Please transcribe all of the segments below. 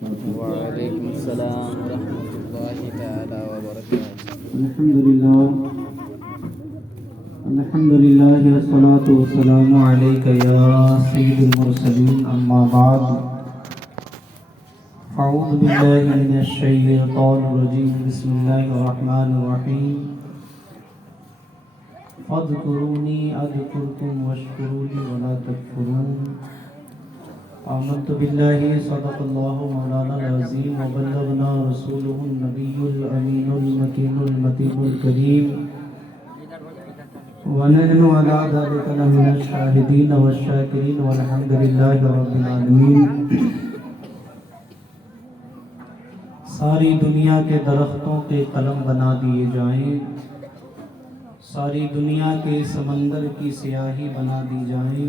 وعلیکم السلام ورحمۃ اللہ تعالی وبرکاتہ۔ الحمد للہ والصلاة والسلام علیک یا سید المرسلین، اما بعد فاعوذ باللہ من الشیطان الرجیم، بسم اللہ الرحمن الرحیم۔ فاذکرونی اذکرکم واشکروا لی ولا تکفرون۔ آمنت باللہ صدق اللہ مولانا العظیم وبلغنا رسولہ النبی الامین المکین المتین الکریم، ونحن علی ذلک لمن الشاہدین والشاکرین والحمد للہ رب العالمین۔ ساری دنیا کے درختوں کے قلم بنا دیے جائیں، ساری دنیا کے سمندر کی سیاہی بنا دی جائیں،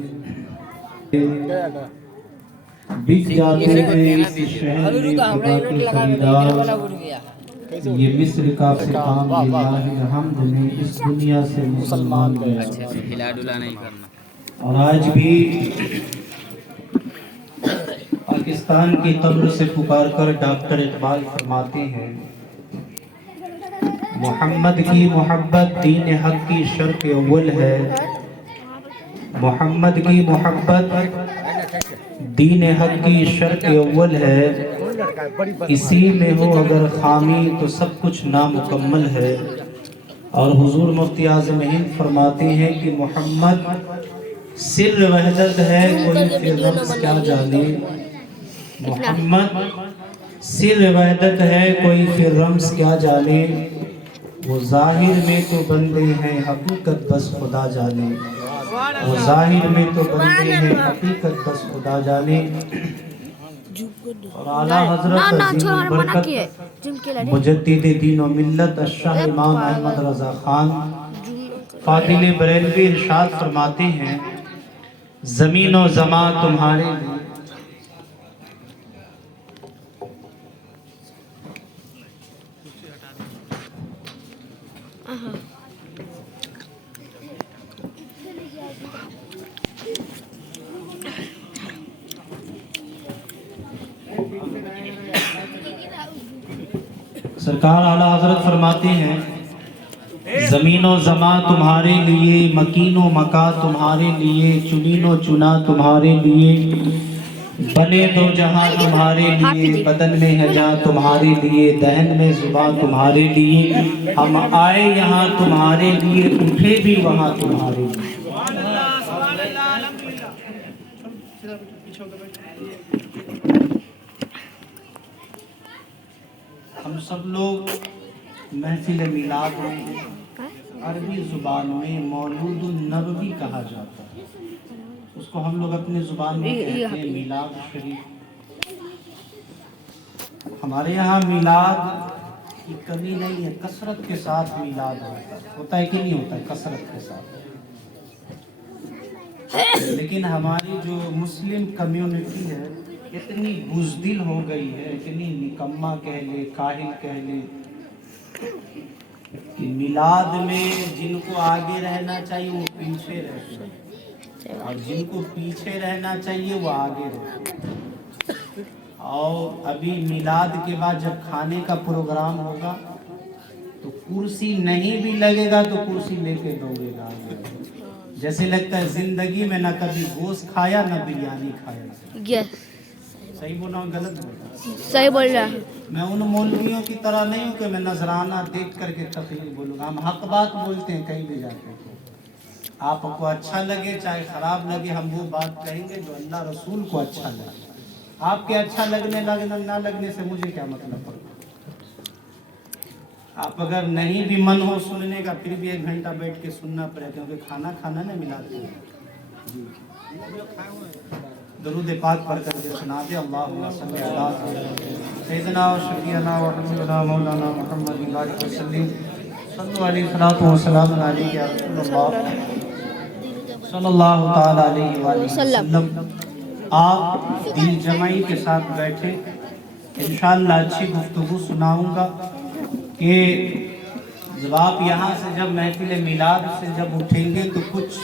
بک جاتے ہیں اس شہر میں خدا کے خریدار، یہ مصر کا فتام للہ الحمد میں اس دنیا سے مسلمان گیا۔ اور آج بھی پاکستان کی قبر سے پکار کر ڈاکٹر اقبال فرماتے ہیں، محمد کی محبت دین حق کی شرط اول ہے، محمد کی محبت دین حق کی شرط اول ہے، اسی میں ہو اگر خامی تو سب کچھ نامکمل ہے۔ اور حضور مفتی اعظم ہند فرماتے ہیں کہ محمد سر وحدت ہے، کوئی پھر رمز کیا جانے، محمد سر وحدت ہے، کوئی پھر رمز کیا جانے، وہ ظاہر میں تو بندے ہیں حقیقت بس خدا جانے، وہ ظاہر میں تو بندے ہیں حقیقت بس خدا جانے۔ اور اعلیٰ حضرت عظیم البرکت مجدد دین و ملت الشاہ امام احمد رضا خان فاضل بریلوی ارشاد فرماتے ہیں، زمین و زمان تمہارے لیے سرکار اعلیٰ حضرت فرماتے ہیں، زمین و زمان تمہارے لیے، مکین و مکان تمہارے لیے، چنین و چنا تمہارے لیے، بنے دو جہاں تمہارے لیے، بدن میں ہے جان تمہارے لیے، دہن میں زبان تمہارے لیے، ہم آئے یہاں تمہارے لیے، اٹھے بھی وہاں تمہارے لیے۔ ہم سب لوگ محفل میلاد میں عربی زبان میں مولود النبوی کہا جاتا ہے، اس کو ہم لوگ اپنے زبان میں کہتے ہیں میلاد شریف۔ ہمارے یہاں میلاد کی کمی نہیں ہے، کثرت کے ساتھ میلاد ہوتا ہے کہ نہیں ہوتا ہے؟ کثرت کے ساتھ۔ لیکن ہماری جو مسلم کمیونٹی ہے اتنی بزدل ہو گئی ہے، اتنی نکمہ کہہ لے، کاہل کہہ لے، کہ میلاد میں جن کو آگے رہنا چاہیے وہ پیچھے رہتے ہیں، اور جن کو پیچھے رہنا چاہیے وہ آگے رہتے ہیں۔ اور ابھی میلاد کے بعد جب کھانے کا پروگرام ہوگا تو کرسی نہیں بھی لگے گا تو کرسی لے کے دوڑے گا، جیسے لگتا ہے زندگی میں نہ کبھی گوشت کھایا نہ بریانی کھایا۔ صحیح بولا ہوں غلط بولا؟ صحیح بول رہا ہے۔ میں ان مولویوں کی طرح نہیں ہوں کہ میں نذرانہ دیکھ کر کے تقریر بولوں گا، ہم حق بات بولتے ہیں کہیں بھی جاتے ہیں۔ آپ کو اچھا لگے چاہے خراب لگے، ہم وہ بات کہیں گے جو اللہ رسول کو اچھا لگے۔ آپ کے اچھا لگنے نہ لگنے سے مجھے کیا مطلب پڑتا؟ آپ اگر نہیں بھی من ہو سننے کا پھر بھی 1 گھنٹہ بیٹھ کے سننا پڑے، کیونکہ کھانا نہ ملاتے ہیں۔ درود پاک پڑھ کر کے سنا دے، اللہم صلی علی سیدنا و شفیعنا و حبیبنا مولانا محمد بارک وسلم، صلو علیہ السلام علیہ یا رسول اللہ صلی اللہ تعالی علیہ وآلہ وسلم۔ آپ دل جمعی کے ساتھ بیٹھے، انشاءاللہ اچھی گفتگو سناؤں گا کہ جب آپ یہاں سے جب محفل میلاد سے جب اٹھیں گے تو کچھ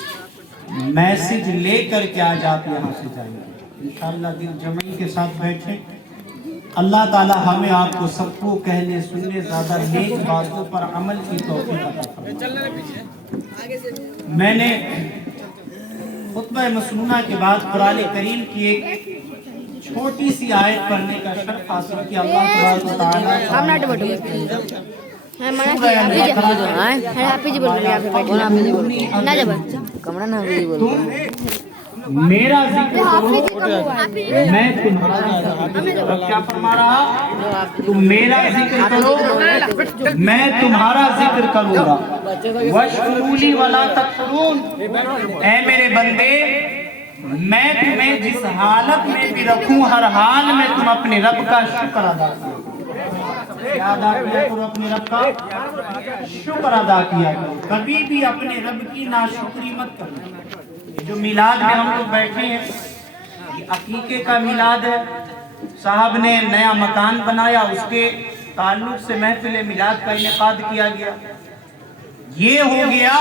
میسج لے کر کے آج آپ یہاں سے جائیں گے۔ انشاءاللہ دل جمعی کے ساتھ بیٹھیں، اللہ تعالی ہمیں آپ کو سب کو کہنے سننے زیادہ نیک باتوں پر عمل کی توفیق عطا فرمائے۔ میں نے خطبہ مسنونہ کے بعد قرآن کریم کی ایک چھوٹی سی آیت پڑھنے کا شرف حاصل کیا۔ اللہ تبارک و تعالیٰ میرا ذکر کرو میں تمہارا کیا فرما رہا؟ تم میرا ذکر کرو میں تمہارا ذکر کروں گا۔ وَاشْكُرُوا لِي وَلَا تَكْفُرُونَ، اے میرے بندے میں تمہیں جس حالت میں بھی رکھوں ہر حال میں تم اپنے رب کا شکر ادا کرو۔ کیا ادا کیا کرو؟ اپنے رب کا شکر ادا کیا کرو، کبھی بھی اپنے رب کی ناشکری مت کرو۔ جو میلاد میں ہم لوگ بیٹھے ہیں یہ عقیقے کا میلاد ہے، صاحب نے نیا مکان بنایا، اس کے تعلق سے محفل میلاد کا انعقاد کیا گیا۔ یہ ہو گیا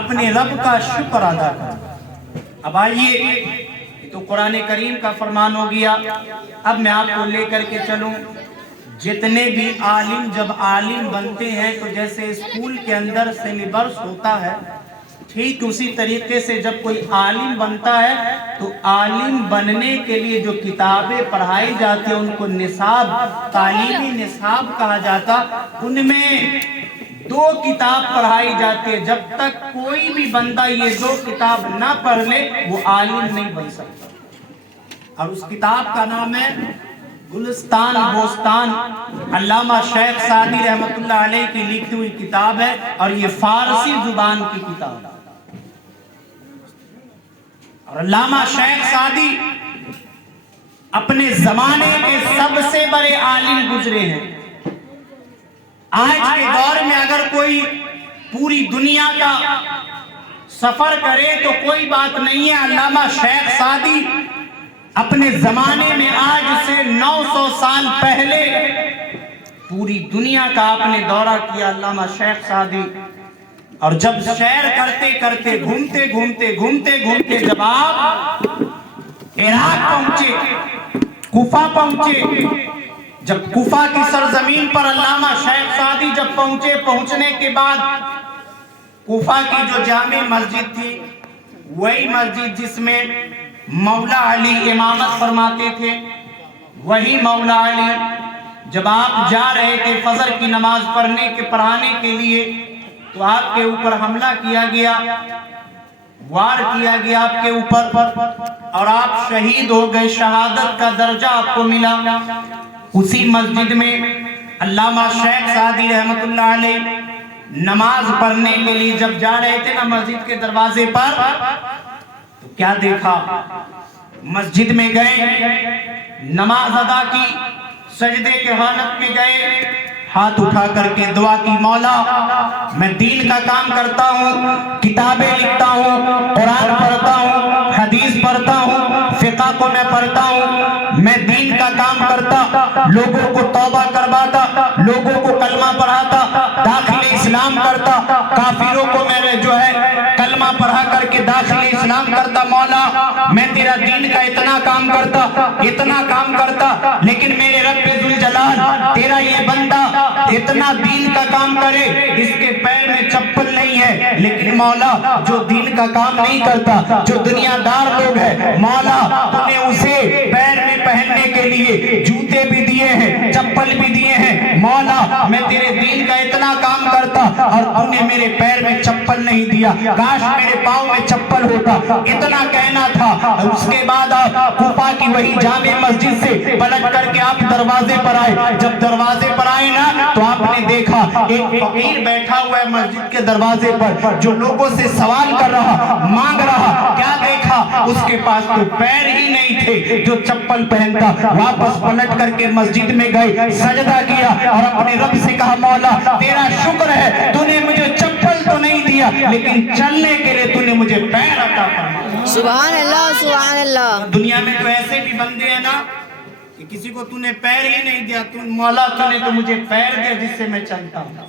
اپنے رب کا شکر ادا کرنا۔ اب آئیے یہ تو قرآن کریم کا فرمان ہو گیا، اب میں آپ کو لے کر کے چلوں جتنے بھی عالم جب عالم بنتے ہیں تو جیسے اسکول کے اندر سلیبس ہوتا ہے، ٹھیک اسی طریقے سے جب کوئی عالم بنتا ہے تو عالم بننے کے لیے جو کتابیں پڑھائی جاتی ہیں ان کو نصاب، تعلیمی نصاب کہا جاتا، ان میں 2 کتاب پڑھائی جاتی ہے۔ جب تک کوئی بھی بندہ یہ 2 کتاب نہ پڑھ لے وہ عالم نہیں بن سکتا۔ اور اس کتاب کا نام ہے گلستان بوستان، علامہ شیخ سعدی رحمۃ اللہ علیہ کی لکھی ہوئی کتاب ہے، اور یہ فارسی زبان کی کتاب ہے۔ اور علامہ شیخ سعدی اپنے زمانے کے سب سے بڑے عالم گزرے ہیں۔ آج کے دور میں اگر کوئی پوری دنیا کا سفر کرے تو کوئی بات نہیں ہے، علامہ شیخ سعدی اپنے زمانے میں آج سے 900 سال پہلے پوری دنیا کا آپ نے دورہ کیا علامہ شیخ سعدی۔ اور جب سیر کرتے کرتے گھومتے گھومتے جب آپ عراق پہنچے، کوفہ پہنچے، جب کوفہ کی سرزمین پر علامہ شیخ سعدی جب پہنچنے کے بعد کوفہ کی جو جامع مسجد تھی، وہی مسجد جس میں مولا علی امامت فرماتے تھے، وہی مولا علی جب آپ جا رہے تھے فجر کی نماز پڑھانے کے لیے تو آپ کے اوپر حملہ کیا گیا، وار کیا گیا آپ کے اوپر، اور آپ شہید ہو گئے، شہادت کا درجہ آپ کو ملا۔ اسی مسجد میں علامہ شیخ سعدی رحمۃ اللہ علیہ نماز پڑھنے کے لیے جب جا رہے تھے نا مسجد کے دروازے پر، تو کیا دیکھا؟ مسجد میں گئے، نماز ادا کی، سجدے کے حالت میں گئے، ہاتھ اٹھا کر کے دعا کی، مولا میں دین کا کام کرتا ہوں، کتابیں لکھتا ہوں، قرآن پڑھتا ہوں، حدیث پڑھتا ہوں، فقہ کو میں پڑھتا ہوں، میں دین کا کام کرتا، لوگوں کو توبہ کرواتا، لوگوں کو کلمہ پڑھاتا، داخل اسلام کرتا، کافروں کو میں جو ہے کلمہ پڑھا کر کے داخل اسلام کرتا۔ مولا میں تیرا دین کا اتنا کام کرتا، لیکن میرے رب ذوالجلال تیرا یہ بندہ اتنا دین کا کام کرے، اس کے پیر میں چپل نہیں ہے، لیکن مولا جو دین کا کام نہیں کرتا، جو دنیا دار لوگ ہے، مولا تو نے اسے پیر میں پہننے کے لیے جوتے بھی دیے ہیں، چپل بھی دیے ہیں، مولا میں تیرے دین کا اتنا کام کرتا اور تو نے میرے پیر میں چپل نہیں دیا، کاش میرے پاؤں میں چپل ہوتا، اتنا کہنا تھا۔ اس کے بعد آپ کوفہ کی وہی جامع مسجد سے پلٹ کر کے آپ دروازے پر آئے، جب دروازے پر آئے نا تو آپ نے دیکھا ایک فقیر بیٹھا ہوا ہے مسجد کے دروازے پر، جو لوگوں سے سوال کر رہا، مانگ رہا، کیا دیکھا؟ اس کے پاس تو پیر ہی نہیں تھے جو چپل پہنتا۔ واپس پلٹ کر کے مسجد میں گئے، سجدہ کیا اور اپنے رب سے کہا، مولا تیرا شکر ہے تو نے مجھے چپل تو نہیں دیا لیکن چلنے کے لیے تو نے مجھے پیر عطا فرمایا۔ سبحان اللہ سبحان اللہ۔ دنیا میں تو ایسے بھی بندے ہیں نا کہ کسی کو تو نے پیر ہی نہیں دیا، مولا تو نے تو مجھے پیر دیا جس سے میں چلتا ہوں۔